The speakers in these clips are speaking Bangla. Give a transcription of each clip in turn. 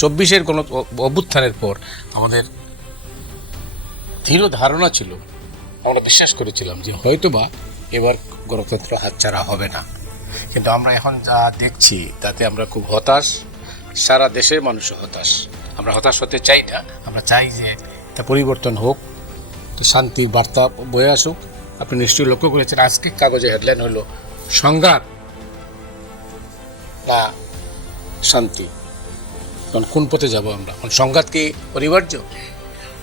চব্বিশের কোনো অভ্যুত্থানের পর আমাদের দৃঢ় ধারণা ছিল। আমরা বিশ্বাস করেছিলাম যে হয়তোবা এবার গণতন্ত্র হাতছাড়া হবে না। কিন্তু আমরা এখন যা দেখছি, তাতে আমরা খুব হতাশ। সারা দেশের মানুষ হতাশ। আমরা হতাশ হতে চাই না। আমরা চাই যে এটা পরিবর্তন হোক তো শান্তির বার্তা বয়ে আসুক। আপনি নিশ্চয়ই লক্ষ্য করেছেন, আজকে কাগজে হেডলাইন হলো, সংঘাত না শান্তি। এখন কোন পথে যাব আমরা? এখন সংঘাত কি অনিবার্য?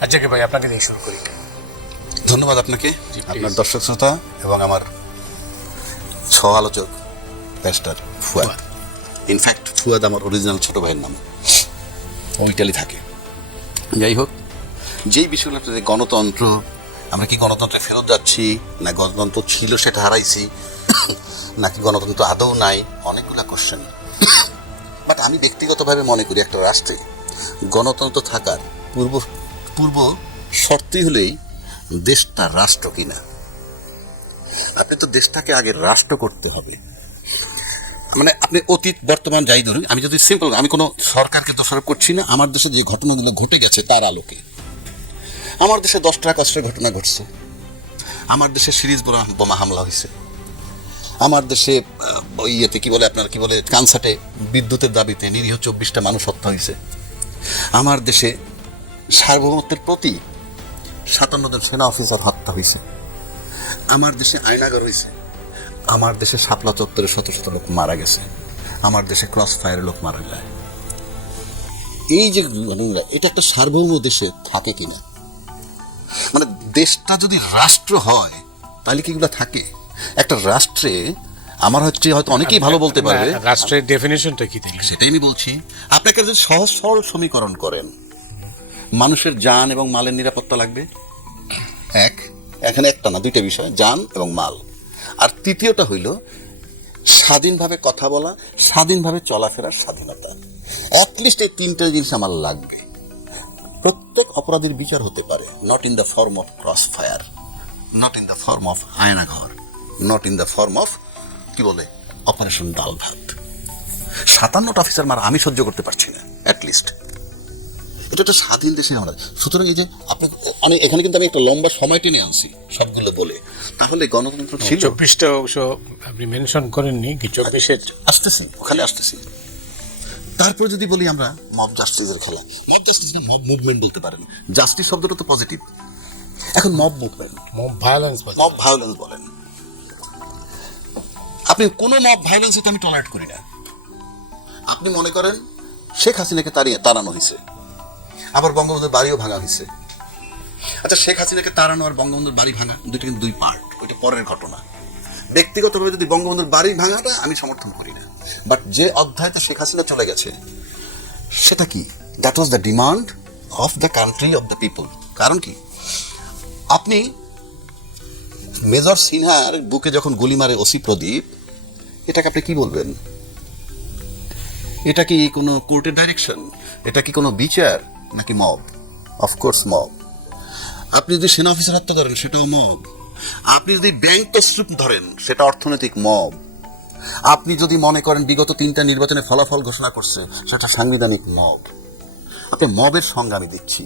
আচ্ছা ভাই আপনাকে নিয়ে শুরু করি। ধন্যবাদ আপনাকে আপনার. দর্শক শ্রোতা এবং আমার ছ আলোচক ব্যারিস্টার ফুয়াদ। ইনফ্যাক্ট ফুয়াদ আমার অরিজিনাল ছোট ভাইয়ের নাম। ও ইটালি থাকে। যাই হোক যেই বিষয়গুলো আপনাদের গণতন্ত্র আমরা কি গণতন্ত্রে ফেরত যাচ্ছি না গণতন্ত্র ছিল সেটা হারাইছি নাকি গণতন্ত্র আদৌ নাই অনেকগুলো কোশ্চেন বাট আমি ব্যক্তিগতভাবে মনে করি একটা রাষ্ট্রে গণতন্ত্র থাকার পূর্ব পূর্ব শর্তই হলেই দেশটা রাষ্ট্র কিনা। আপনি তো দেশটাকে আগে রাষ্ট্র করতে হবে। মানে আপনি অতীত, বর্তমান যাই ধরুন, আমি যদি সিম্পল আমি কোনো সরকারকে দোষারোপ করছি না, আমার দেশে যে ঘটনাগুলো ঘটে গেছে তার আলোকে। আমার দেশে দশ টাকা ঘটনা ঘটছে। আমার দেশে সিরিজ বোমা হামলা হয়েছে। আমার দেশে ওই ইয়েতে কি বলে আপনার কি বলে কানসাটে বিদ্যুতের দাবিতে নিরীহ চব্বিশটা মানুষ হত্যা হয়েছে। আমার দেশে সার্বভৌমত্বের প্রতি সাতান্ন জন সেনা অফিসার হত্যা হয়েছে। আমার দেশে আয়নাগর হয়েছে। আমার দেশে শাপলা চত্বরে শত শত লোক মারা গেছে। আমার দেশে ক্রস ফায়ারে লোক মারা যায়। এই যে ঘটনাগুলো, এটা একটা সার্বভৌম দেশে থাকে কিনা? মানে দেশটা যদি রাষ্ট্র হয় তাহলে কি এগুলো থাকে? একটা রাষ্ট্রে আমার হচ্ছে হয়তো অনেকেই ভালো বলতে পারবে। রাষ্ট্রের ডেফিনেশনটা কি সেটাই আমি বলছি আপনাকে যদি সহজ সরল সমীকরণ করেন মানুষের যান এবং মালের নিরাপত্তা লাগবে? এক এখানে একটা না দুইটা বিষয় যান এবং মাল। আর তৃতীয়টা হইল স্বাধীনভাবে কথা বলা স্বাধীনভাবে চলাফেরার স্বাধীনতা। অ্যাটলিস্ট এই তিনটা জিনিস আমার লাগবে। প্রত্যেক অপরাধীর বিচার হতে পারে not in the form of cross fire not in the form of Aynaghar. Not in the form of কি বলে অপারেশন ডাল ভাত সাতান্নটা অফিসার মারা আমি সহ্য করতে পারছি না অ্যাটলিস্ট এটা একটা স্বাধীন দেশে আমরা। সুতরাং এই যে আপনি অনেক এখানে কিন্তু আমি একটা লম্বা সময় টেনে আনছি সবগুলো বলে। তাহলে গণতন্ত্র ছিল। চব্বিশটা অবশ্য আপনি মেনশন করেননি কি চব্বিশের আসতেছি ওখানে আসতেছি। তারপর যদি বলি আমরা মব জাস্টিসের খেলা। মব জাস্টিস মব মুভমেন্ট বলতে পারেন। জাস্টিস শব্দটা তো পজিটিভ এখন mob movement mob violence mob violence বলেন। আপনি কোনো মব ভায়োলেন্সই তো আমি টলারেট করি না। আপনি মনে করেন শেখ হাসিনাকে তাড়িয়ে তাড়ানো হয়েছে? আবার বঙ্গবন্ধুর বাড়িও ভাঙা হয়েছে। আচ্ছা শেখ হাসিনাকে তাড়ানো আর বঙ্গবন্ধুর বাড়ি ভাঙা দুটো কিন্তু দুই পার্ট ওইটা পরের ঘটনা। ব্যক্তিগতভাবে যদি বঙ্গবন্ধুর বাড়ি ভাঙাটা আমি সমর্থন করি না। বাট যে অধ্যায়তে শেখ হাসিনা চলে গেছে সেটা কি? That was the demand of the country of the people কারণ কি? আপনি মেজর সিনহার বুকে যখন গুলি মারে ওসি প্রদীপ এটাকে আপনি কি বলবেন? এটা কি কোনো কোর্টের ডাইরেকশন এটা কি কোনো বিচার নাকি মব অফকোর্স মব আপনি যদি সেনা অফিসার হত্যা করেন, সেটাও মব আপনি যদি ব্যাংক তসরুপ ধরেন, সেটা অর্থনৈতিক মব আপনি যদি মনে করেন বিগত তিনটা নির্বাচনে ফলাফল ঘোষণা করছে, সেটা সাংবিধানিক মব আপনি মবের সংজ্ঞা আমি দিচ্ছি।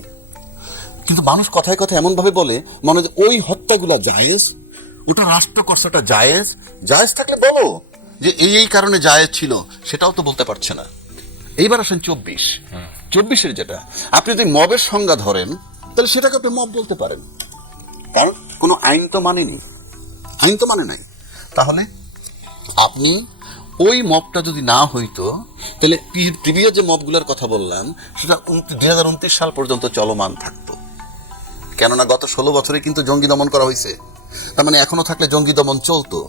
কিন্তু মানুষ কথায় কথায় এমনভাবে বলে, মনে হয় ওই হত্যাগুলা জায়েজ, ওটা রাষ্ট্র কর্ষাটা জায়েজ জায়েজ থাকলে বলো। যে এই এই কারণে জায়েজ ছিল সেটাও তো বলতে পারছে না। এইবার আসেন চব্বিশ। চব্বিশের যেটা আপনি যদি মবের সংজ্ঞা ধরেন তাহলে সেটাকে আপনি মব বলতে পারেন। কারণ কোনো আইন তো মানেনি। আইন তো মানে নাই। তাহলে আপনি ওই মবটা যদি না হইতো তাহলে প্রিভিয়াস যে মবগুলোর কথা বললাম সেটা দুই হাজার উনত্রিশ সাল পর্যন্ত চলমান থাকতো। কেননা গত ষোলো বছরে কিন্তু জঙ্গি দমন করা হয়েছে তার মানে এখনও থাকলে জঙ্গি দমন চলতো।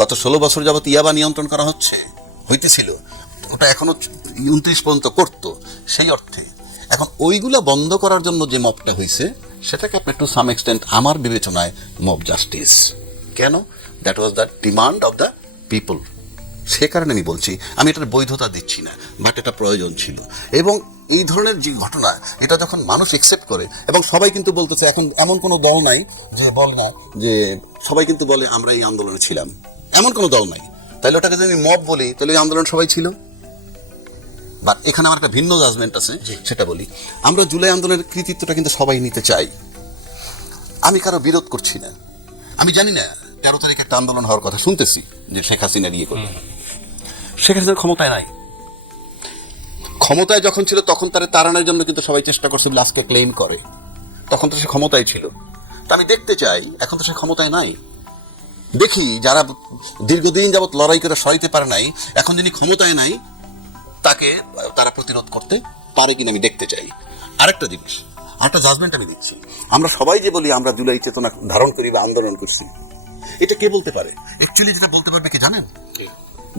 গত ষোলো বছর যাবত ইয়াবা নিয়ন্ত্রণ করা হচ্ছে, হইতেছিল, ওটা এখনও উনত্রিশ পর্যন্ত করতো, সেই অর্থে। এখন ওইগুলা বন্ধ করার জন্য যে মবটা হয়েছে সেটাকে আপনি টু সাম এক্সটেন্ট আমার বিবেচনায় মব জাস্টিস কেন? That was the demand of the people সে কারণে আমি বলছি, আমি এটার বৈধতা দিচ্ছি না বাট এটা প্রয়োজন ছিল। এবং এই ধরনের যে ঘটনা, এটা যখন মানুষ একসেপ্ট করে, এবং সবাই কিন্তু বলতেছে, এখন এমন কোনো দল নাই যে বল না, যে সবাই কিন্তু বলে, আমরা এই আন্দোলনে ছিলাম। এমন কোনো দল নাই। তাহলে ওটাকে যদি মব বলি তাহলে এই আন্দোলন সবাই ছিল? বাট এখানে আমার একটা ভিন্ন জাজমেন্ট আছে সেটা বলি। আমরা জুলাই আন্দোলনের কৃতিত্বটা কিন্তু সবাই নিতে চাই। আমি কারও বিরোধ করছি না। আমি জানি না তেরো তারিখ একটা আন্দোলন হওয়ার কথা শুনতেছি যে শেখ হাসিনা ইয়ে করবে। শেখ হাসিনার ক্ষমতায় নাই। ক্ষমতায় যখন ছিল তখন তারা তাড়ানোর জন্য কিন্তু সবাই চেষ্টা করছে বলে আজকে ক্লেম করে। তখন তো সে ক্ষমতায় ছিল। তো আমি দেখতে চাই এখন তো সে ক্ষমতায় নাই। দেখি যারা দীর্ঘদিন যাবত লড়াই করে সরাইতে পারে নাই এখন যিনি ক্ষমতায় নাই তাকে তারা প্রতিরোধ করতে পারে কিনা আমি দেখতে চাই। আরেকটা জিনিস আরেকটা জাজমেন্ট আমি দিচ্ছি আমরা সবাই যে বলি আমরা জুলাই চেতনা ধারণ করি বা আন্দোলন করছি এটা কে বলতে পারে? অ্যাকচুয়ালি যেটা বলতে পারবে কি জানেন?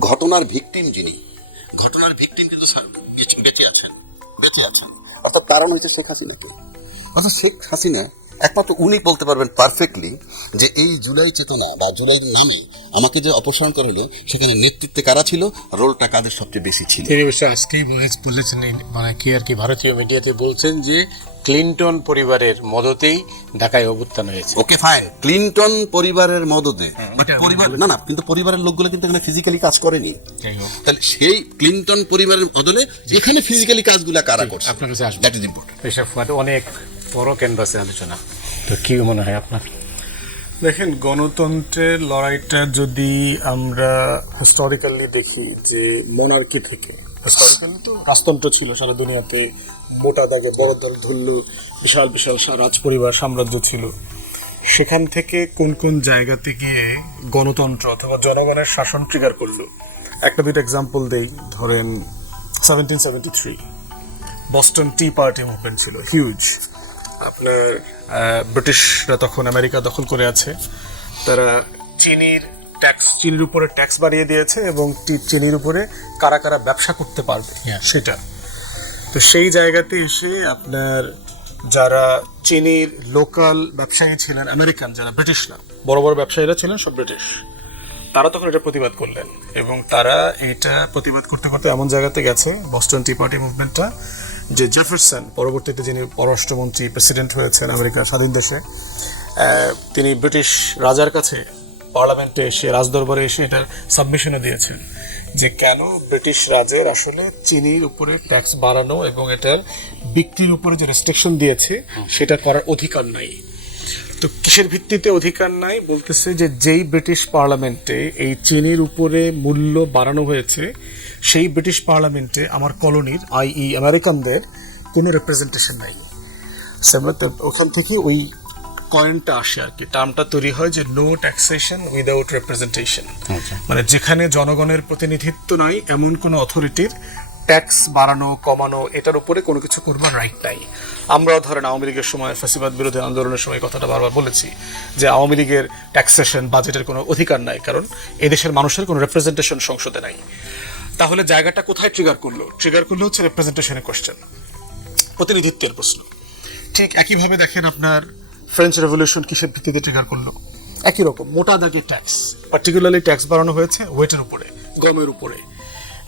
ঘটনার ভিকটিম যিনি ঘটনার ভিকটিম কিন্তু বেঁচে আছেন বেঁচে আছেন। অর্থাৎ কারণ হয়েছে শেখ হাসিনাকে অর্থাৎ শেখ হাসিনা একমাত্র উনি বলতে পারবেন পারফেক্টলি যে এই জুলাই চেতনা বা জুলাই নামে আমাকে যে অপসারণ করা হলো সেখানে নেতৃত্বে কারা ছিল? রোলটা কাদের সবচেয়ে বেশি ছিল? তিনি অবশ্য আজকেই বলে- বলেছেন মানে কি আর কি ভারতীয় মিডিয়াতে বলছেন যে ক্লিনটন পরিবারের মদতেই ঢাকায় অভ্যুত্থান হয়েছে। ওকে ফাইন ক্লিনটন পরিবারের মদতে। But পরিবার না না কিন্তু পরিবারের লোকগুলো কিন্তু এখানে ফিজিক্যালি কাজ করেনি। তাহলে সেই ক্লিনটন পরিবারের বদলে এখানে ফিজিক্যালি কাজগুলা কারা করছে? আপনার কাছে আসব। দ্যাট ইজ ইম্পর্টেন্ট অনেক বড় ক্যানভাসে আলোচনা। তো কি মনে হয় আপনার? দেখেন গণতন্ত্রের লড়াইটা যদি আমরা হিস্টোরিক্যালি দেখি যে মোনার্কি থেকে হিস্টোরিক্যালি তো রাজতন্ত্র ছিল সারা দুনিয়াতে মোটা দাগে বড় দল ধরল বিশাল বিশাল সা- রাজ পরিবার সাম্রাজ্য ছিল। সেখান থেকে কোন কোন জায়গাতে গিয়ে গণতন্ত্র অথবা জনগণের শাসন ট্রিগার করল? একটা দুইটা এক্সাম্পল দেই। ধরেন seventeen seventy three Boston tea party movement ছিল হিউজ আপনার ব্রিটিশরা তখন আমেরিকা দখল করে আছে। তারা চিনির ট্যাক্স চিনির উপরে ট্যাক্স বাড়িয়ে দিয়েছে এবং চিনির উপরে কারা কারা ব্যবসা করতে পারবে. সেটা। তো সেই জায়গাতে এসে আপনার যারা চিনির লোকাল ব্যবসায়ী ছিলেন আমেরিকান যারা ব্রিটিশ না বড় বড় ব্যবসায়ীরা ছিলেন সব ব্রিটিশ। তারা তখন এটা প্রতিবাদ করলেন এবং তারা এটা প্রতিবাদ করতে করতে এমন জায়গাতে গেছে বস্টন টি পার্টি মুভমেন্টটা যে জেফারসন পরবর্তীতে যিনি পররাষ্ট্রমন্ত্রী প্রেসিডেন্ট হয়েছেন আমেরিকার স্বাধীন দেশে তিনি ব্রিটিশ রাজার কাছে পার্লামেন্টে এসে, রাজদরবারে এসে এটার সাবমিশনও দিয়েছেন যে কেন ব্রিটিশ রাজের আসলে চিনির উপরে ট্যাক্স বাড়ানো এবং এটার বিক্রির উপরে যে রেস্ট্রিকশন দিয়েছে, সেটা করার অধিকার নাই। তো কিসের ভিত্তিতে অধিকার নাই? বলতেছে যে যেই ব্রিটিশ পার্লামেন্টে এই চিনির উপরে মূল্য বাড়ানো হয়েছে সেই ব্রিটিশ পার্লামেন্টে আমার কলোনির আইই আমেরিকানদের কোনো রিপ্রেজেন্টেশন নাই। সেমলা ওখান থেকে ওই কয়েনটা আসে আর কি। টার্মটা তৈরি হয় যে নো ট্যাক্সেশন উইদাউট রিপ্রেজেন্টেশন মানে যেখানে জনগণের প্রতিনিধিত্ব নাই এমন কোনো অথরিটির ট্যাক্স বাড়ানো কমানো এটার উপরে কোনো কিছু করবার রাইট নাই। আমরাও ধরেন আওয়ামী লীগের সময় ফ্যাসিবাদ বিরোধী আন্দোলনের সময় কথাটা বারবার বলেছি যে আওয়ামী লীগের ট্যাক্সেশন বাজেটের কোনো অধিকার নাই কারণ এদেশের মানুষের কোনো রিপ্রেজেন্টেশন সংসদে নাই। তাহলে জায়গাটা কোথায় ট্রিগার করল? ট্রিগার করল হচ্ছে রিপ্রেজেন্টেশনের কোশ্চেন প্রতিনিধিত্বের প্রশ্ন। ঠিক একইভাবে দেখেন আপনার ফ্রেঞ্চ রেভলিউশন কিসের ভিত্তিতে ট্রিগার করল? একই রকম মোটা দাগে ট্যাক্স পার্টিকুলারলি ট্যাক্স বাড়ানো হয়েছে ওয়েটের উপরে গমের উপরে।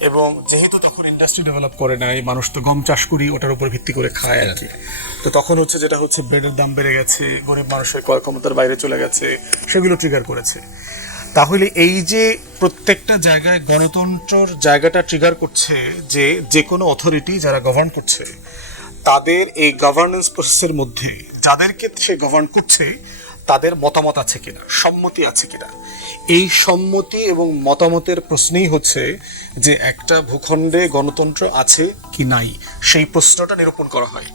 এবং যেহেতু তখন ইন্ডাস্ট্রি ডেভেলপ করে নাই মানুষ তো গম চাষ করি ওটার উপর ভিত্তি করে খায় আর কি। তো তখন হচ্ছে যেটা হচ্ছে ব্রেডের দাম বেড়ে গেছে গরিব মানুষের ক্রয় ক্ষমতার বাইরে চলে গেছে সেগুলো ট্রিগার করেছে। তাহলে এই যে প্রত্যেকটা জায়গায় গণতন্ত্রর জায়গাটা ট্রিগার করছে যে যে কোনো অথরিটি যারা গভর্ন করছে, তাদের এই গভর্নেন্স প্রসেসের মধ্যে যাদেরকে সে গভর্ন করছে, তাদের মতামত আছে কিনা, সম্মতি আছে কিনা? এই সম্মতি এবং মতামতের প্রশ্নেই হচ্ছে যে একটা ভূখণ্ডে গণতন্ত্র আছে কি নাই? সেই প্রশ্নটা নিরূপণ করা হয়।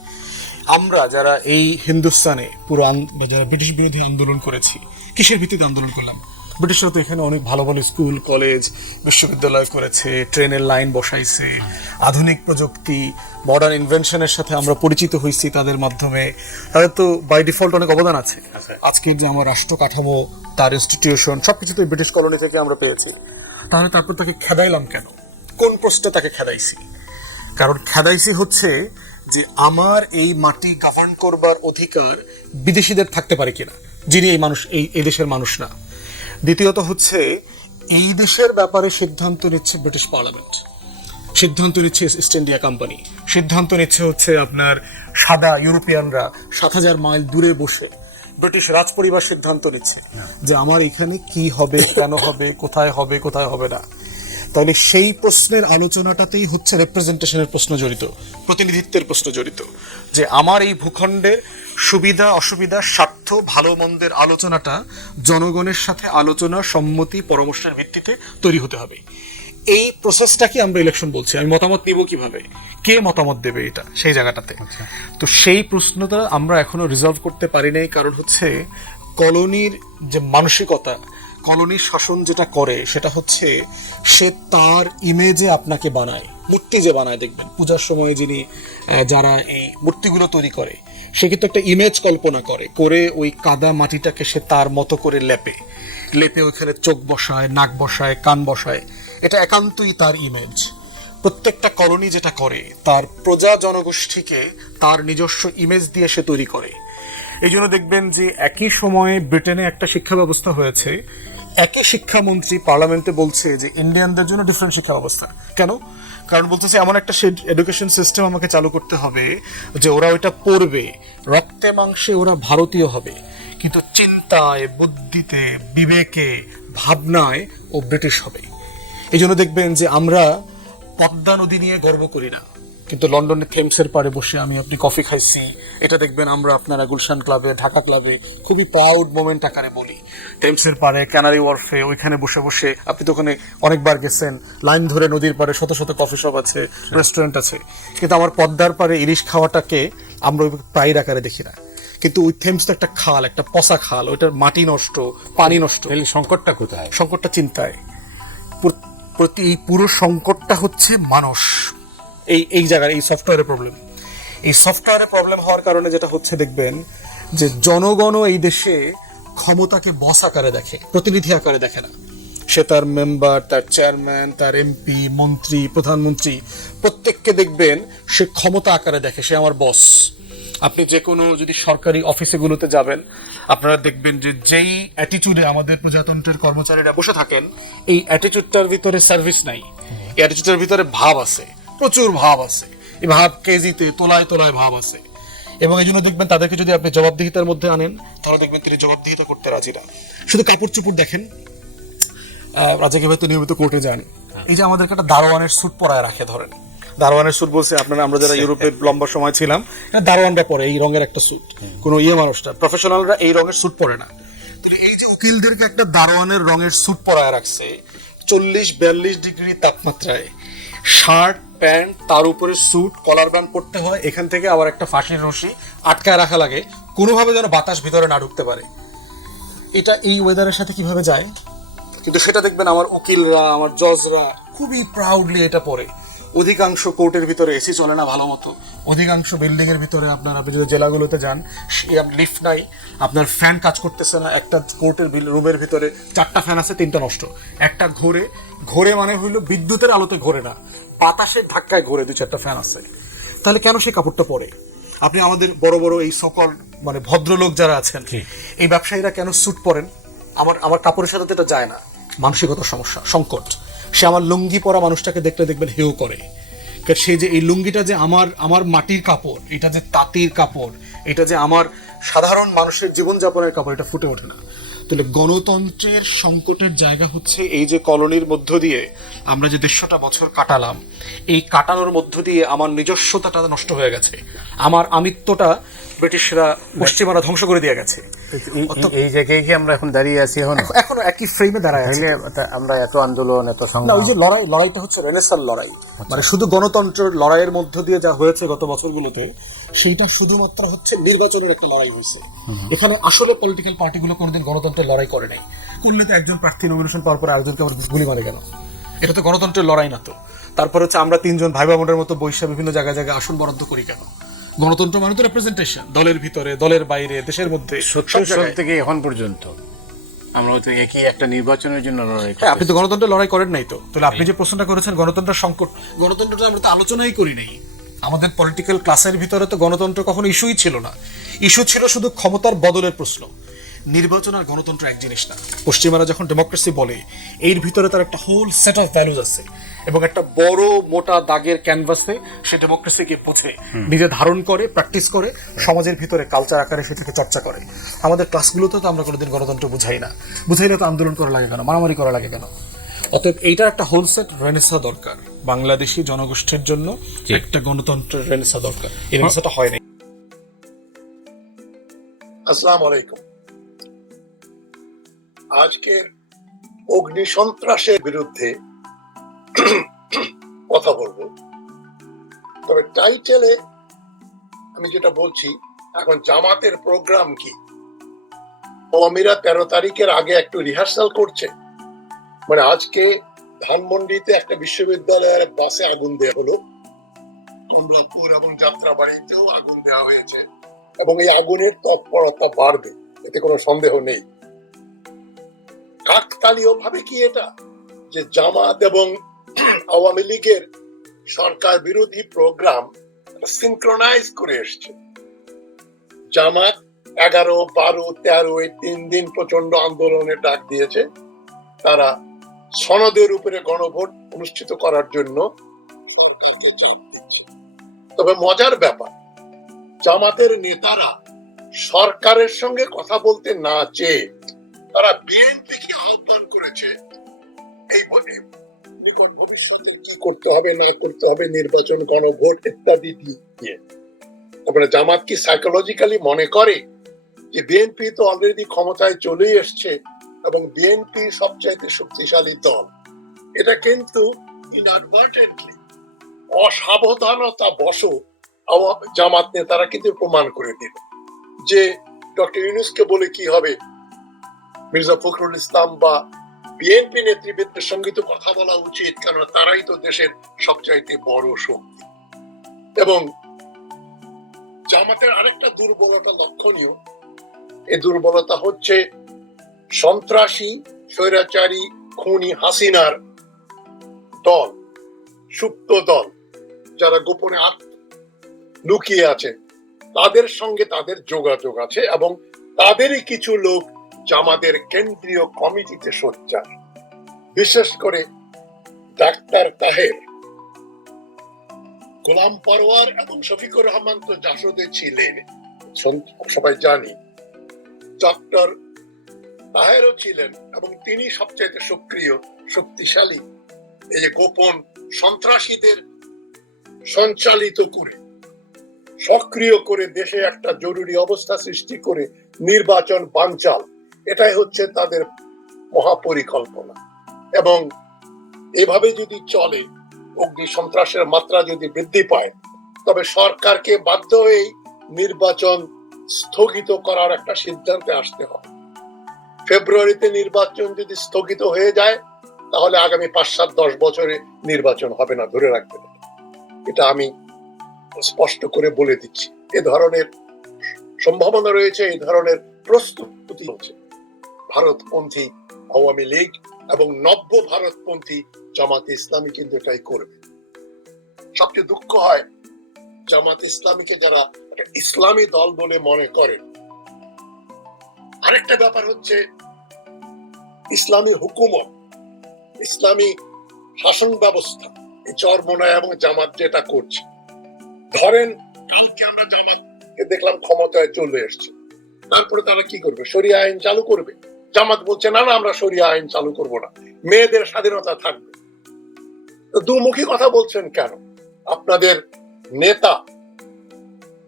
আমরা যারা এই হিন্দুস্তানে পুরো যারা ব্রিটিশ বিরোধী আন্দোলন করেছি, কিসের ভিত্তিতে আন্দোলন করলাম? ব্রিটিশরা তো এখানে অনেক ভালো ভালো স্কুল কলেজ বিশ্ববিদ্যালয় করেছে ট্রেনের লাইন বসাইছে আধুনিক প্রযুক্তি মডার্ন ইনভেনশনের সাথে আমরা পরিচিত হয়েছি তাদের মাধ্যমে। তাদের তো বাই ডিফল্ট অনেক অবদান আছে। আজকের যে আমার রাষ্ট্র কাঠামো তার ইনস্টিটিউশন সবকিছু তো ব্রিটিশ কলোনি থেকে আমরা পেয়েছি। তাহলে তারপর তাকে খেদাইলাম কেন? কোন প্রশ্নে তাকে খেদাইছি? কারণ খেদাইছি হচ্ছে যে আমার এই মাটি গভর্ন করবার অধিকার বিদেশিদের থাকতে পারে কিনা যিনি এই মানুষ এই এই দেশের মানুষ না। দ্বিতীয়ত হচ্ছে, এই দেশের ব্যাপারে সিদ্ধান্ত নিচ্ছে ব্রিটিশ পার্লামেন্ট। সিদ্ধান্ত নিচ্ছে ইস্ট ইন্ডিয়া কোম্পানি। সিদ্ধান্ত নিচ্ছে হচ্ছে আপনার সাদা ইউরোপিয়ানরা সাত হাজার মাইল দূরে বসে ব্রিটিশ রাজ পরিবার সিদ্ধান্ত নিচ্ছে যে আমার এখানে কি হবে, কেন হবে, কোথায় হবে কোথায় হবে না। তাহলে সেই প্রশ্নের আলোচনাটাতেই হচ্ছে রিপ্রেজেন্টেশনের প্রশ্ন জড়িত প্রতিনিধিত্বের প্রশ্ন জড়িত। যে আমার এই ভূখণ্ডের সুবিধা অসুবিধা স্বার্থ ভালো মন্দের আলোচনাটা জনগণের সাথে আলোচনা সম্মতি পরামর্শের ভিত্তিতে তৈরি হতে হবে। এই প্রসেসটাকে আমরা ইলেকশন বলছি? আমি মতামত নিব কীভাবে? কে মতামত দেবে এটা সেই জায়গাটাতে? তো সেই প্রশ্নটা আমরা এখনও রিজলভ করতে পারি নাই কারণ হচ্ছে কলোনির যে মানসিকতা কলোনি শাসন যেটা করে, সেটা হচ্ছে সে তার ইমেজে আপনাকে বানায় মূর্তি যে বানায়, দেখবেন। পূজার সময় যিনি যারা এই মূর্তিগুলো তৈরি করে, সে কিন্তু একটা ইমেজ কল্পনা করে করে ওই কাদা মাটিটাকে সে তার মতো করে লেপে। লেপে ওইখানে চোখ বসায়, নাক বসায়, কান বসায়। এটা একান্তই তার ইমেজ প্রত্যেকটা কলোনি যেটা করে, তার প্রজা জনগোষ্ঠীকে তার নিজস্ব ইমেজ দিয়ে সে তৈরি করে। এই জন্য দেখবেন যে একই সময়ে ব্রিটেনে একটা শিক্ষা ব্যবস্থা হয়েছে একই শিক্ষামন্ত্রী পার্লামেন্টে বলছে যে ইন্ডিয়ানদের জন্য ডিফারেন্ট শিক্ষা ব্যবস্থা। কেন? কারণ বলতেছে এমন একটা এডুকেশন সিস্টেম আমাকে চালু করতে হবে যে ওরা ওইটা পড়বে। রক্তে মাংসে ওরা ভারতীয় হবে। কিন্তু চিন্তায়, বুদ্ধিতে, বিবেকে, ভাবনায় ও ব্রিটিশ হবে। এই জন্য দেখবেন যে আমরা পদ্মা নদী নিয়ে গর্ব করি না। কিন্তু লন্ডনের থেমসের পাড়ে বসে আমি আপনি কফি খাইছি। এটা দেখবেন আমরা আপনারা গুলশান ক্লাবে ঢাকা ক্লাবে খুবই প্রাউড মোমেন্ট আকারে বলি। থেমসের পাড়ে ক্যানারি ওয়ার্ফে ওইখানে বসে বসে আপনি তো ওখানে অনেকবার গেছেন। লাইন ধরে নদীর পাড়ে শত শত কফি শপ আছে রেস্টুরেন্ট আছে। কিন্তু আমার পদ্মার পাড়ে ইলিশ খাওয়াটাকে আমরা ওই প্রাইড আকারে দেখি না। কিন্তু ওই থেমস তো একটা খাল একটা পচা খাল ওইটার মাটি নষ্ট পানি নষ্ট। সংকটটা কোথায়? সংকটটা চিন্তায়। প্রতি এই পুরো সংকটটা হচ্ছে মানুষ। এই এই জায়গার এই সফটওয়্যারের প্রবলেম এই সফটওয়্যারের প্রবলেম হওয়ার কারণে যেটা হচ্ছে, দেখবেন যে জনগণও এই দেশে ক্ষমতাকে বস আকারে দেখে, প্রতিনিধি আকারে দেখে না। সে তার মেম্বার তার চেয়ারম্যান তার এমপি মন্ত্রী, প্রধানমন্ত্রী, প্রত্যেককে দেখবেন সে ক্ষমতা আকারে দেখে, সে আমার বস আপনি যে কোনো যদি সরকারি অফিসেগুলোতে যাবেন, আপনারা দেখবেন যে যেই অ্যাটিটিউডে আমাদের প্রজাতন্ত্রের কর্মচারীরা বসে থাকেন, এই অ্যাটিটিউডটার ভিতরে সার্ভিস নাই। এই অ্যাটিটিউডের ভিতরে ভাব আছে। প্রচুর ভাব আছে। এই ভাব কেজিতে তোলায় তোলায় ভাব আছে। এবং এই জন্য দেখবেন তাদেরকে যদি আপনি জবাবদিহিতার মধ্যে আনেন তাহলে দেখবেন তিনি জবাবদিহিতা করতে রাজি না। শুধু কাপড় চোপড় দেখেন রাজাকে হয়তো নিয়মিত কোর্টে যান। এই যে আমাদেরকে একটা দারোয়ানের স্যুট পরায় রাখে ধরেন। দারোয়ানের স্যুট বলছে আপনারা আমরা যারা ইউরোপে লম্বা সময় ছিলাম হ্যাঁ, দারোয়ানরা পরে এই রঙের একটা স্যুট। কোনো ইয়ে মানুষটা প্রফেশনালরা এই রঙের স্যুট পরে না। তাহলে এই যে উকিলদেরকে একটা দারোয়ানের রঙের স্যুট পরায় রাখছে চল্লিশ বিয়াল্লিশ ডিগ্রি তাপমাত্রায় শার্ট প্যান্ট, তার উপরে স্যুট কলার ব্যান্ড পরতে হয়। এখান থেকে আবার একটা ফাঁসির রশি আটকায় রাখা লাগে। কোনোভাবে যেন বাতাস ভিতরে না ঢুকতে পারে। এটা এই ওয়েদারের সাথে কীভাবে যায়? কিন্তু সেটা দেখবেন আমার উকিলরা, আমার জজরা খুবই প্রাউডলি এটা পরে অধিকাংশ কোর্টের ভিতরে এসি চলে না ভালো মতো। অধিকাংশ বিল্ডিং এর ভিতরে আপনার আপনি যদি জেলাগুলোতে যান লিফট নাই। আপনার ফ্যান কাজ করতেছে না। একটা কোর্টের রুমের ভিতরে চারটা ফ্যান আছে, তিনটা নষ্ট। একটা ঘোরে ঘোরে মানে হইল বিদ্যুতের আলোতে ঘোরে না। বাতাসের ধাক্কায় ঘোরে দু চারটা ফ্যান আছে। তাহলে কেন সেই কাপড়টা পরে? আপনি আমাদের বড় বড় এই সকল মানে ভদ্রলোক যারা আছেন এই ব্যবসায়ীরা কেন স্যুট পরেন? আমার আমার কাপড়ের সাথে তো এটা যায় না। মানসিকতার সমস্যা সংকট। সে আমার লুঙ্গি পরা মানুষটাকে দেখলে দেখবেন হেও করে। সে যে এই লুঙ্গিটা যে আমার আমার মাটির কাপড় এটা যে তাঁতির কাপড় এটা যে আমার সাধারণ মানুষের জীবনযাপনের কাপড় এটা ফুটে ওঠে না। তাহলে গণতন্ত্রের সংকটের জায়গা হচ্ছে এই যে কলোনির মধ্য দিয়ে আমরা যে দেড়শোটা বছর কাটালাম, এই কাটানোর মধ্য দিয়ে আমার নিজস্বতাটা নষ্ট হয়ে গেছে। আমার আমিত্বটা ব্রিটিশরা পশ্চিমারা ধ্বংস করে দিয়ে গেছে। এই- জায়গায় কি আমরা এখন দাঁড়িয়ে আছি এখন। এখনও একই ফ্রেমে দাঁড়ায় আছে। আমরা এত আন্দোলন এত না ওই যে লড়াই লড়াইটা হচ্ছে রেনেসার লড়াই। মানে শুধু গণতন্ত্রের লড়াইয়ের মধ্য দিয়ে যা হয়েছে গত বছরগুলোতে সেইটা শুধুমাত্র হচ্ছে নির্বাচনের একটা লড়াই হয়েছে। এখানে আসলে পলিটিক্যাল পার্টিগুলো কোনোদিন গণতন্ত্রের লড়াই করে নাই। করলে তো একজন প্রার্থী নমিনেশন পাওয়ার পরে আরেকজনকে আবার গুলি মারে কেন? এটা তো গণতন্ত্রের লড়াই না তো। তারপর হচ্ছে আমরা তিনজন ভাই বোনের মতো বৈশা বিভিন্ন জায়গায় জায়গায় আসন বরাদ্দ করি কেন? গণতন্ত্র মানে তো রিপ্রেজেন্টেশন দলের ভিতরে দলের বাইরে দেশের মধ্যে সত্তর সাল থেকে এখন পর্যন্ত আমরা তো একই একটা নির্বাচনের জন্য লড়াই করি আপনি তো গণতন্ত্রের লড়াই করেন নাই তো। তাহলে আপনি যে প্রশ্নটা করেছেন গণতন্ত্রের সংকট গণতন্ত্রটা আমরা তো আলোচনাই করি নাই। আমাদের পলিটিক্যাল ক্লাসের ভিতরে তো গণতন্ত্র কখনো ইস্যুই ছিল না। ইস্যু ছিল শুধু ক্ষমতার বদলের প্রশ্ন। নির্বাচন আর গণতন্ত্র এক জিনিস না। পশ্চিমারা যখন ডেমোক্রেসি বলে এর ভিতরে তার একটা হোল সেট অফ ভ্যালুজ আছে এবং একটা বড় মোটা দাগের ক্যানভাসে সে ডেমোক্রেসিকে বোঝে। নিজে ধারণ করে প্র্যাকটিস করে সমাজের ভিতরে কালচার আকারে সেটাকে চর্চা করে। আমাদের ক্লাসগুলোতে তো আমরা কোনোদিন গণতন্ত্র বুঝাই না। বুঝাইলে তো আন্দোলন করা লাগে কেন? মারামারি করা লাগে কেন? অতএব এইটার একটা হোলসেট রেনেসা দরকার। বাংলাদেশি জনগোষ্ঠীর জন্য একটা গণতন্ত্রের রেনেসা দরকার। এই রেনেসাটা হয়নি আসসালামু আলাইকুম। আজকের অগ্নি সন্ত্রাসের বিরুদ্ধে কথা বলব। তবে টাইটেলে আমি যেটা বলছি, এখন জামাতের প্রোগ্রাম কি? আওয়ামীরা তেরো তারিখের আগে একটু রিহার্সাল করছে। মানে আজকে ধানমন্ডিতে একটা বিশ্ববিদ্যালয়ের বাসে আগুন দেওয়া হলো। কমলাপুর এবং যাত্রা যাত্রাবাড়িতেও আগুন দেওয়া হয়েছে এবং এই আগুনের তৎপরতা বাড়বে, এতে কোনো সন্দেহ নেই। কাকতালীয় ভাবে কি এটা? যে জামাত এবং আওয়ামী লীগের সরকার বিরোধী প্রোগ্রাম সিনক্রোনাইজ করে এসছে। জামাত এগারো, বারো, তেরো এই তিন দিন প্রচণ্ড আন্দোলনের ডাক দিয়েছে। তারা সনদের উপরে গণভোট অনুষ্ঠিত করার জন্য সরকারকে চাপ দিচ্ছে। তবে মজার ব্যাপার, জামাতের নেতারা সরকারের সঙ্গে কথা বলতে না চেয়ে তারা বিএনপিকে আহ্বান করেছে, এই নিকট ভবিষ্যতে কি করতে হবে, না করতে হবে, নির্বাচন, গণভোট ইত্যাদি দিয়ে। তারপরে জামাত কি সাইকোলজিক্যালি মনে করে যে বিএনপি তো অলরেডি ক্ষমতায় চলে এসছে এবং বিএনপি সবচাইতে শক্তিশালী দল? এটা কিন্তু ইনঅ্যাডভার্টেন্টলি অসাবধানতা বশ জামাত নেতারা কিন্তু প্রমাণ করে দিল যে ডক্টর ইউনুসকে বলে কি হবে? মির্জা ফখরুল ইসলাম বা বিএনপি নেতৃবৃন্দের সঙ্গে তো কথা বলা উচিত কারণ তারাই তো দেশের সবচাইতে বড় শক্তি। এবং জামাতের আরেকটা দুর্বলতা লক্ষণীয় এই দুর্বলতা হচ্ছে সন্ত্রাসী, স্বৈরাচারী খুনি হাসিনার দল, সুপ্ত দল, যারা গোপনে লুকিয়ে আছে, তাদের সঙ্গে তাদের যোগাযোগ আছে এবং তাদেরই কিছু লোক জামাতের কেন্দ্রীয় কমিটিতে সোচ্চার, বিশেষ করে ডাক্তার তাহের, গোলাম পরোয়ার এবং শফিকুর রহমান তো জাসদে ছিলেন সবাই জানি, ডক্টর তাহেরও ছিলেন এবং তিনি সবচেয়ে সক্রিয়, শক্তিশালী, এই যে গোপন সন্ত্রাসীদের সঞ্চালিত করে, সক্রিয় করে দেশে একটা জরুরি অবস্থা সৃষ্টি করে নির্বাচন বানচাল। এটাই হচ্ছে তাদের মহাপরিকল্পনা। এবং এভাবে যদি চলে, অগ্নি সন্ত্রাসের মাত্রা যদি বৃদ্ধি পায়, তবে সরকারকে বাধ্য হয়েই নির্বাচন স্থগিত করার একটা সিদ্ধান্তে আসতে হবে। ফেব্রুয়ারিতে নির্বাচন যদি স্থগিত হয়ে যায়, তাহলে আগামী পাঁচ সাত দশ বছরে নির্বাচন হবে না, ধরে রাখতে হবে। এটা আমি স্পষ্ট করে বলে দিচ্ছি। এ ধরনের সম্ভাবনা রয়েছে এই ধরনের প্রস্তুতি হচ্ছে ভারতপন্থী আওয়ামী লীগ এবং নব্য ভারতপন্থী জামাত ইসলামী কিন্তু এটাই করবে। সবচেয়ে দুঃখ হয়, জামাত ইসলামীকে যারা একটা ইসলামী দল বলে মনে করে। আরেকটা ব্যাপার হচ্ছে, ইসলামী হুকুমত, ইসলামী শাসন ব্যবস্থা, এই চরমোনায় এবং জামাত যেটা করছে। ধরেন, কালকে আমরা জামাতকে দেখলাম ক্ষমতায় চলে এসছে। তারপরে তারা কি করবে? সরিয়া আইন চালু করবে। জামাত বলছে, না না, আমরা সরিয়া আইন চালু করব না। মেয়েদের স্বাধীনতা থাকবে। দুমুখী কথা বলছেন কেন? আপনাদের নেতা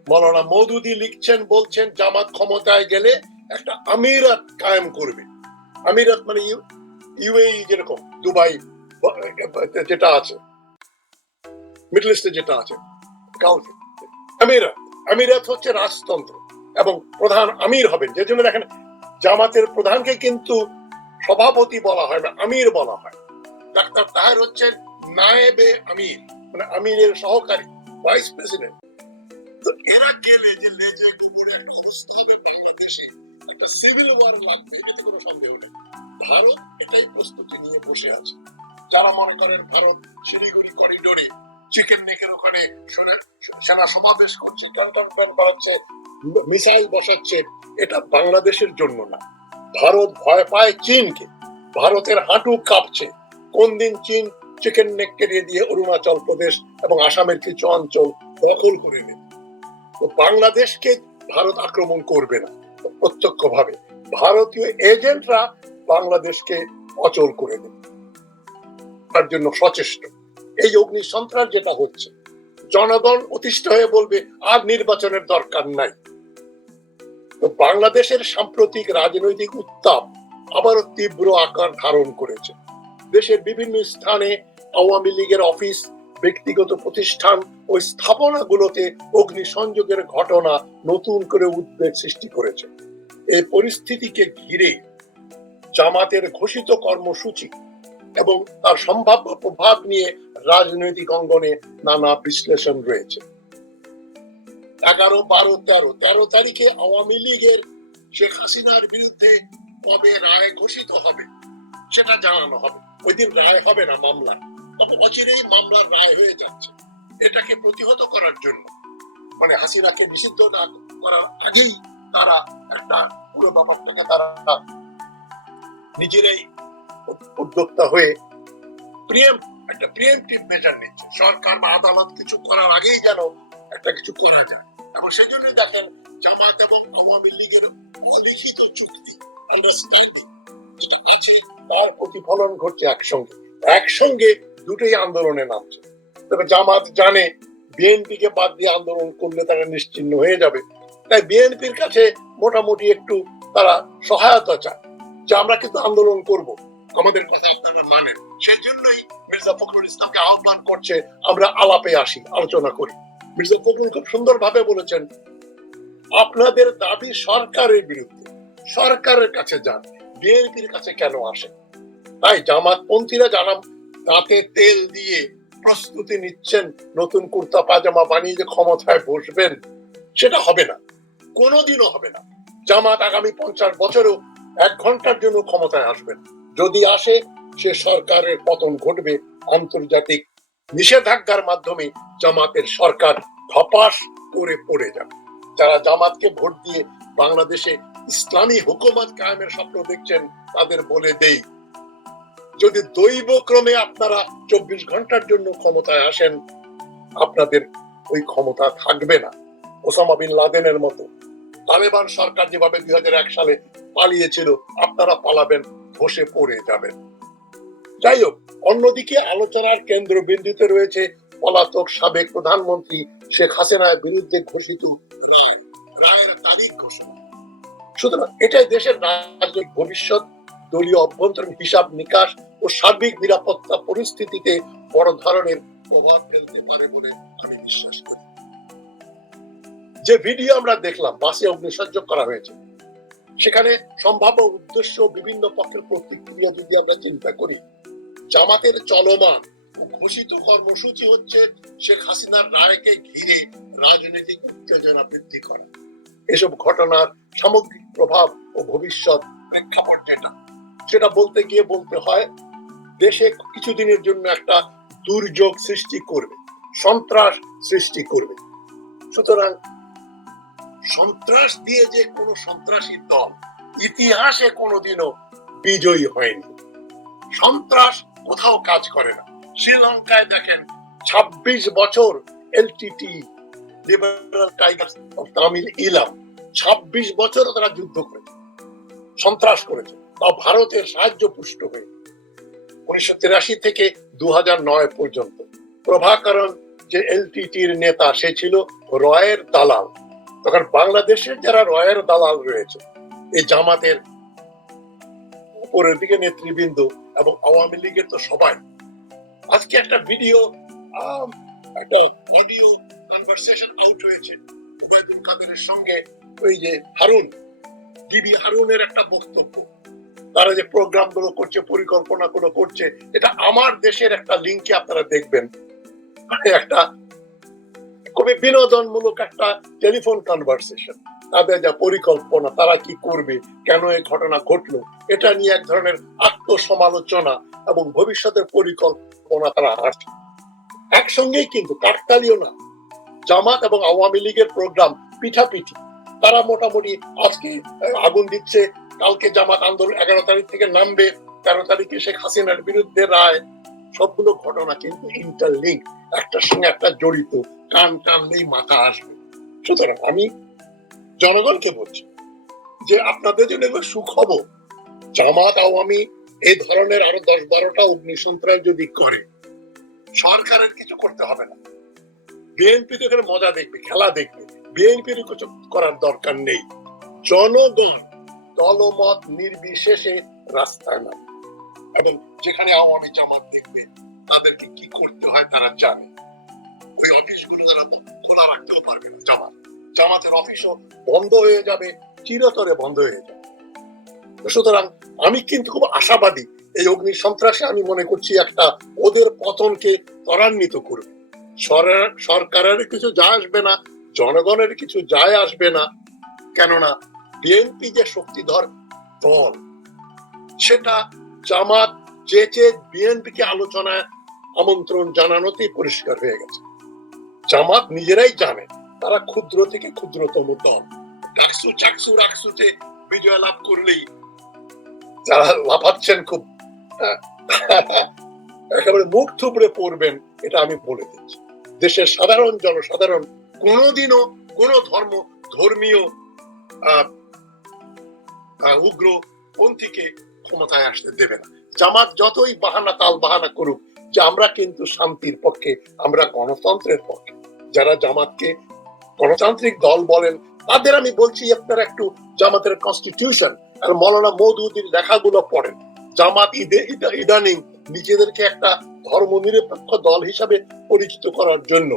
মৌলানা মৌদুদি লিখছেন, বলছেন, জামাত ক্ষমতায় গেলে একটা আমিরাত কায়েম করবে। আমিরাত মানে ইউএই যেরকম, দুবাই, যেটা আছে, মিডল ইস্টে যেটা আছে আমিরাত আমিরাত হচ্ছে রাজতন্ত্র এবং প্রধান আমির হবেন। যে জন্য দেখেন জামাতের প্রধানকে কিন্তু সভাপতি বলা হয় না আমির বলা হয়। ডাক্তার তাহের হচ্ছেন নায়েবে আমির মানে আমিরের সহকারী, ভাইস প্রেসিডেন্ট। তো এরা লেজে কুকুরের অবস্থা বাংলাদেশে, একটা সিভিল ওয়ার লাগবে কোনো সন্দেহ নেই। ভারত এটাই প্রস্তুতি নিয়ে বসে আছে। যারা মনে করেন ভারত শিলিগুড়ি করিডোরে চিকেন নেকের ওখানে সেনা সমাবেশ করছে মিসাইল বসাচ্ছে এটা বাংলাদেশের জন্য না। ভারত ভয় পায় চীনকে। ভারতের হাঁটু কাঁপছে। কোন দিন চীন চিকেন নেক কেড়ে দিয়ে অরুণাচল প্রদেশ এবং আসামের কিছু অঞ্চল দখল করে নেবে। তো বাংলাদেশকে ভারত আক্রমণ করবে না। প্রত্যক্ষ ভাবে ভারতীয় এজেন্টরা বাংলাদেশকে অচল করে দেবে তার জন্য সচেষ্ট। এই অগ্নি সন্ত্রাস যেটা হচ্ছে, জনগণ অতিষ্ঠ হয়ে বলবে, আর নির্বাচনের দরকার নাই। বাংলাদেশের সাম্প্রতিক রাজনৈতিক উত্তাপ আবারও তীব্র আকার ধারণ করেছে। দেশের বিভিন্ন স্থানে আওয়ামী লীগের অফিস, ব্যক্তিগত প্রতিষ্ঠান ও স্থাপনাগুলোতে অগ্নিসংযোগের ঘটনা নতুন করে উদ্বেগ সৃষ্টি করেছে। এই পরিস্থিতিকে ঘিরে জামাতের ঘোষিত কর্মসূচি এবং তার সম্ভাব্য প্রভাব নিয়ে রাজনৈতিক অঙ্গনে নানা বিশ্লেষণ রয়েছে। এগারো, বারো, তেরো। তেরো তারিখে আওয়ামী লীগের শেখ হাসিনার বিরুদ্ধে কবে রায় ঘোষিত হবে, সেটা জানানো হবে। ওই দিন রায় হবে না মামলা। তবে অচিরেই মামলার রায় হয়ে যাচ্ছে। এটাকে প্রতিহত করার জন্য। মানে হাসিনাকে নিষিদ্ধ না করার আগেই তারা একটা পুরো ব্যাপারটাকে তারা নিজেরাই উদ্যোক্তা হয়ে প্রিয়েম একটা প্রিয়েমটিভ মেজার নিচ্ছে। সরকার বা আদালত কিছু করার আগেই যেন একটা কিছু করা যায়। এবং সেই জন্যই দেখেন জামাত এবং আওয়ামী লীগের অলিখিত চুক্তি আন্ডারস্ট্যান্ডিং যেটা আছে, তার প্রতিফলন ঘটছে একসঙ্গে। একসঙ্গে দুটোই আন্দোলনে নামছে। তবে জামাত জানে বিএনপিকে বাদ দিয়ে আন্দোলন করলে তারা নিশ্চিন্ন হয়ে যাবে। তাই বিএনপির কাছে মোটামুটি একটু তারা সহায়তা চায় যে আমরা কিন্তু আন্দোলন করব। আমাদের কথা আপনারা মানেন। সেই জন্যই মির্জা ফখরুল ইসলামকে আহ্বান করছে, আমরা আলাপে আসি, আলোচনা করি। মির্জা ফখরুল খুব সুন্দর ভাবে বলেছেন, আপনাদের দাবি সরকারের বিরুদ্ধে। সরকারের কাছে যান, বিএনপির কাছে কেন আসে তাই জামাতপন্থীরা যারা দাঁতে তেল দিয়ে প্রস্তুতি নিচ্ছেন, নতুন কুর্তা, পাজামা বানিয়ে যে ক্ষমতায় বসবেন, সেটা হবে না। কোনোদিনও হবে না। জামাত আগামী পঞ্চাশ বছরেও এক ঘণ্টার জন্য ক্ষমতায় আসবেন যদি আসে, সে সরকারের পতন ঘটবে, আন্তর্জাতিক নিষেধাজ্ঞার মাধ্যমে জামাতের সরকার ধপাস করে পড়ে যাবে। যারা জামাতকে ভোট দিয়ে বাংলাদেশে ইসলামী হুকুমত কায়েমের স্বপ্ন দেখছেন, তাদের বলে দেই, যদি দৈব ক্রমে আপনারা চব্বিশ ঘণ্টার জন্য ক্ষমতায় আসেন, আপনাদের ওই ক্ষমতা থাকবে না। ওসামা বিন লাদেনের মতো তালেবান সরকার যেভাবে দুই হাজার এক সালে পালিয়েছিল, আপনারা পালাবেন বসে পড়ে যাবেন। যাই হোক অন্যদিকে আলোচনার কেন্দ্রবিন্দুতে রয়েছে পলাতক সাবেক প্রধানমন্ত্রী শেখ হাসিনার বিরুদ্ধে ঘোষিত সুতরাং এটাই দেশের রাজনৈতিক ভবিষ্যৎ, দলীয় অভ্যন্তরীণ হিসাব নিকাশ ও সার্বিক নিরাপত্তা পরিস্থিতিতে বড় ধরনের প্রভাব ফেলতে পারে বলে আমি বিশ্বাস করি। যে ভিডিও আমরা দেখলাম, বাসে অগ্নিসংযোগ করা হয়েছে, সেখানে সম্ভাব্য উদ্দেশ্য বিভিন্ন পক্ষের প্রতিক্রিয়া যদি আমরা চিন্তা করি জামাতের চলমান ঘোষিত কর্মসূচি হচ্ছে শেখ হাসিনার রায়কে ঘিরে রাজনৈতিক উত্তেজনা বৃদ্ধি করা। এসব ঘটনার সামগ্রিক প্রভাব ও ভবিষ্যৎ সেটা বলতে গিয়ে বলতে হয়, দেশে কিছুদিনের জন্য একটা দুর্যোগ সৃষ্টি করবে, সন্ত্রাস সৃষ্টি করবে। সুতরাং সন্ত্রাস দিয়ে যে কোনো সন্ত্রাসী দল ইতিহাসে কোনোদিনও বিজয়ী হয়নি। সন্ত্রাস কোথাও কাজ করে না। শ্রীলঙ্কায় দেখেন ২৬ বছর LTT Liberal Tigers of Tamil Eelam ২৬ বছর তারা যুদ্ধ করেছে, সন্ত্রাস করেছে তা ভারতের সাহায্য পুষ্ট হয়ে। উনিশশো তিরাশি থেকে দু নয় পর্যন্ত। প্রভাকরণ যে এলটিটির নেতা, সে ছিল রয়ের দালাল। তখন বাংলাদেশের যারা রয়ের দালাল রয়েছে, এই জামাতের উপরের দিকে নেতৃবৃন্দ এবং আওয়ামী লীগের তো সবাই। আজকে একটা ভিডিও একটা অডিও কনভারসেশন আউট হয়েছে ওবায়দুল কাদেরের সঙ্গে। ওই যে হারুন, ডিবি হারুনের একটা বক্তব্য। তারা যে প্রোগ্রামগুলো করছে পরিকল্পনা গুলো করছে, এটা আমার দেশের একটা লিঙ্কে আপনারা দেখবেন। মানে একটা খুবই বিনোদনমূলক একটা টেলিফোন কনভারসেশন তাদের যা পরিকল্পনা, তারা কি করবে, কেন এই ঘটনা ঘটলো, এটা নিয়ে এক ধরনের আত্মসমালোচনা এবং ভবিষ্যতের পরিকল্পনা তারা আসছে একসঙ্গেই কিন্তু, কাকতালীয় না। জামাত এবং আওয়ামী লীগের প্রোগ্রাম পিঠাপিঠি। তারা মোটামুটি আজকে আগুন দিচ্ছে, কালকে জামাত আন্দোলন এগারো তারিখ থেকে নামবে, তেরো তারিখে শেখ হাসিনার বিরুদ্ধে রায় সবগুলো ঘটনা কিন্তু ইন্টারলিঙ্ক একটার সঙ্গে একটা জড়িত, কান টানলেই মাথা আসবে। সুতরাং আমি জনগণকে বলছি যে আপনাদের জন্য এবার সুখবর, জামাত আওয়ামী এই ধরনের আরও দশ বারোটা অগ্নিসন্ত্রাস যদি করে, সরকারের কিছু করতে হবে না। বিএনপি তো এখানে মজা দেখবে, খেলা দেখবে। বিএনপির কিছু করার দরকার নেই। জনগণ দলমত নির্বিশেষে রাস্তায় নাম এবং যেখানে আওয়ামী জামাত দেখবে তাদেরকে কি করতে হয় তারা জানে। ওই অফিসগুলো তারা খোলা রাখতেও পারবে না জামাত। জামাতের অফিসও বন্ধ হয়ে যাবে, চিরতরে বন্ধ হয়ে যাবে। সুতরাং আমি কিন্তু খুব আশাবাদী এই অগ্নি সন্ত্রাসে আমি মনে করছি একটা ওদের পতনকে ত্বরান্বিত করবে। সরকারের কিছু যায় আসবে না, জনগণের কিছু যায় আসবে না, কেননা বিএনপি যে শক্তিধর দল, সেটা জামাত চেয়েছে বিএনপিকে আলোচনায় আমন্ত্রণ জানানোতেই পরিষ্কার হয়ে গেছে। জামাত নিজেরাই জানে তারা ক্ষুদ্র থেকে ক্ষুদ্রতম দল। ডাকসু চাকসু রাকসুতে বিজয় লাভ করলেই যারা লাফাচ্ছেন খুব আহ, একেবারে মুখ থুবড়ে পড়বেন এটা আমি বলে দিচ্ছি। দেশের সাধারণ জনসাধারণ কোনোদিনও কোন ধর্ম ধর্মীয় উগ্র পন্থীকে ক্ষমতায় আসতে দেবে না। জামাত যতই বাহানা তাল বাহানা করুক, যে আমরা কিন্তু শান্তির পক্ষে, আমরা গণতন্ত্রের পক্ষে। যারা জামাতকে গণতান্ত্রিক দল বলেন, তাদের আমি বলছি, আপনারা একটু জামাতের কনস্টিটিউশন আর মৌলানা মৌদুদির লেখাগুলো পড়েন। জামাত ঈদে ইদানিং নিজেদেরকে একটা ধর্ম নিরপেক্ষ দল হিসাবে পরিচিত করার জন্য।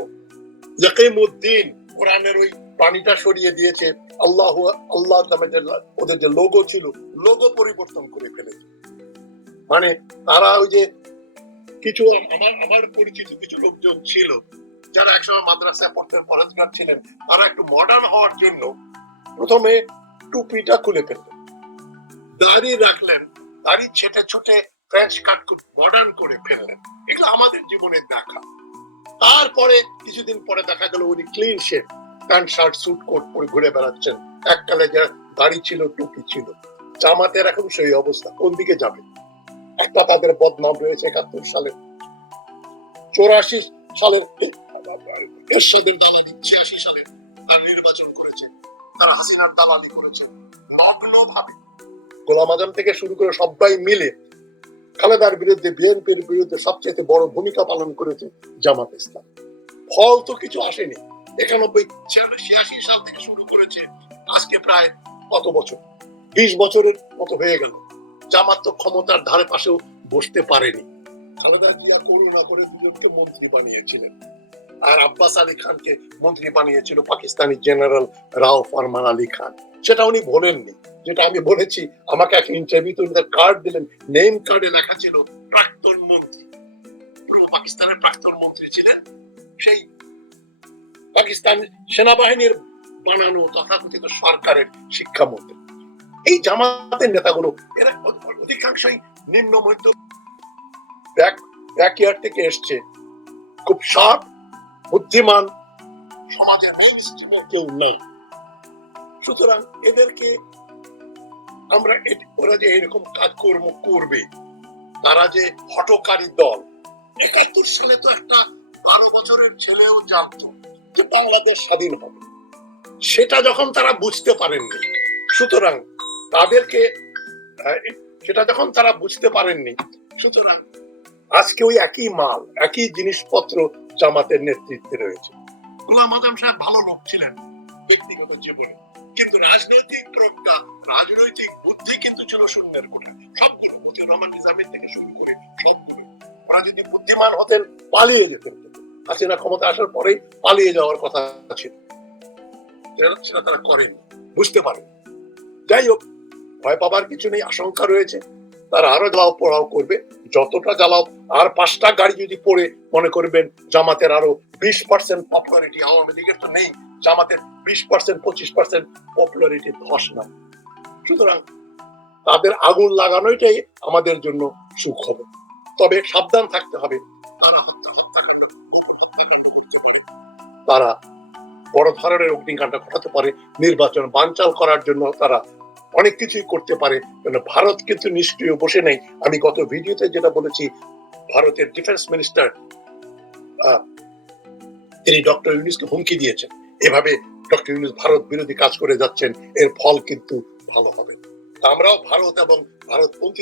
ইয়াকিমুদ্দিন কোরআনের ওই পানিটা সরিয়ে দিয়েছে। আল্লাহ আল্লাহ নামে যে ওদের যে লোগো ছিল লোগো পরিবর্তন করে ফেলেছে। মানে তারা ওই যে কিছু আমার আমার পরিচিত কিছু লোকজন ছিল, যারা একসময় মাদ্রাসায় পড়তে, পড়াশোনা ছিলেন, তারা একটু মডার্ন হওয়ার জন্য প্রথমে টুপিটা খুলে ফেললেন। দাড়ি রাখলেন, দাড়ি ছেটে ছুটে ফ্রেঞ্চ কাট মডার্ন করে ফেললেন। এগুলো আমাদের জীবনের দেখা। তারপরে কিছুদিন পরে দেখা গেল উনি clean shape pant, shirt, suit coat পরে ঘুরে বেড়াচ্ছেন। এককালে যা দাড়ি ছিল, টুপি ছিল। জামাতের এখন সেই অবস্থা। কোন দিকে যাবে? একটা তাদের বদনাম রয়েছে একাত্তর সালে। চৌরাশি সালের এরশাদের দালালি, ছিয়াশি সালে নির্বাচন করেছে। তারা হাসিনার দালালি করেছে। নগ্ন গোলাম আজম থেকে শুরু করে সবাই মিলে খালেদার বিরুদ্ধে, বিএনপির বিরুদ্ধে সবচেয়ে বড় ভূমিকা পালন করেছে জামাত ইসলাম। ফল তো কিছু আসেনি। একানব্বই ছিয়াশি সাল থেকে শুরু করেছে আজকে প্রায় কত বছর? বিশ বছরের মতো হয়ে গেল। জামাত তো ক্ষমতার ধারে পাশেও বসতে পারেনি। খালেদা জিয়া করুণা করে দুজনকে মন্ত্রী বানিয়েছিলেন। আর আব্বাস আলী খানকে মন্ত্রী বানিয়েছিল পাকিস্তানি জেনারেল রাও ফরমান আলী খান। সেটা উনি বলেননি। যেটা আমি বলেছি, আমাকে এক ইন্টারভিউতে উনি কার্ড দিলেন। নেম কার্ডে লেখা ছিল, প্রাক্তন মন্ত্রী। পাকিস্তানের প্রাক্তন মন্ত্রী ছিলেন। সেই পাকিস্তান সেনাবাহিনীর বানানো তথাকথিত সরকারের শিক্ষামন্ত্রী এই জামাতের নেতাগুলো, এরা অধিকাংশই নিম্ন মধ্য ব্যাক ব্যাকয়ার্ড থেকে এসছে। খুব শার্প বুদ্ধিমান, সমাজের কেউ নেই। সুতরাং এদেরকে আমরা ওরা যে এরকম কাজকর্ম করবে, তারা যে হটকারী দল, একাত্তর সালে তো একটা বারো বছরের ছেলেও জানতো। বাংলাদেশ স্বাধীন হবে। সেটা যখন তারা বুঝতে পারেননি, সুতরাং তাদেরকে সেটা যখন তারা বুঝতে পারেননি, সুতরাং আজকে ওই একই মাল, একই জিনিসপত্র জামাতের নেতৃত্বে রয়েছে। আজম সাহেব ভালো লোক ছিলেন ব্যক্তিগত জীবনে, কিন্তু রাজনৈতিক প্রজ্ঞা, রাজনৈতিক বুদ্ধি কিন্তু ছিল শূন্যের সবগুলো মতিউর রহমান নিজামের থেকে শুরু করে সবগুলো। ওরা যদি বুদ্ধিমান হতেন, পালিয়ে যেতেন। হাসিনা ক্ষমতা আসার পরেই পালিয়ে যাওয়ার কথা ছিল। সেটা- তারা করেন, বুঝতে পারেন। যাই হোক, ভয় পাবার কিছু নেই, আশঙ্কা রয়েছে। তারা আরও জ্বালাও পোড়াও করবে। যতটা জ্বালাও, আর পাঁচটা গাড়ি যদি পড়ে, মনে করবেন জামাতের আরও বিশ পার্সেন্ট পপুলারিটি আওয়ামী লীগের তো নেই, জামাতের বিশ পার্সেন্ট পঁচিশ পার্সেন্ট পপুলারিটি ধস না। সুতরাং তাদের আগুন লাগানোটাই আমাদের জন্য সুখ হবে তবে সাবধান থাকতে হবে। তারা বড় ধরনের অগ্নিকাণ্ড ঘটাতে পারে, নির্বাচন বানচাল করার জন্য তারা অনেক কিছুই করতে পারে। ভারত কিন্তু নিষ্ক্রিয় বসে নেই। আমি গত ভিডিওতে যেটা বলেছি, ভারতের ডিফেন্স মিনিস্টার তিনি ডক্টর ইউনুসকে হুমকি দিয়েছেন। এভাবে ডক্টর ইউনুস ভারত বিরোধী কাজ করে যাচ্ছেন, এর ফল কিন্তু ভালো হবে। আমরাও ভারত এবং ভারতপন্থী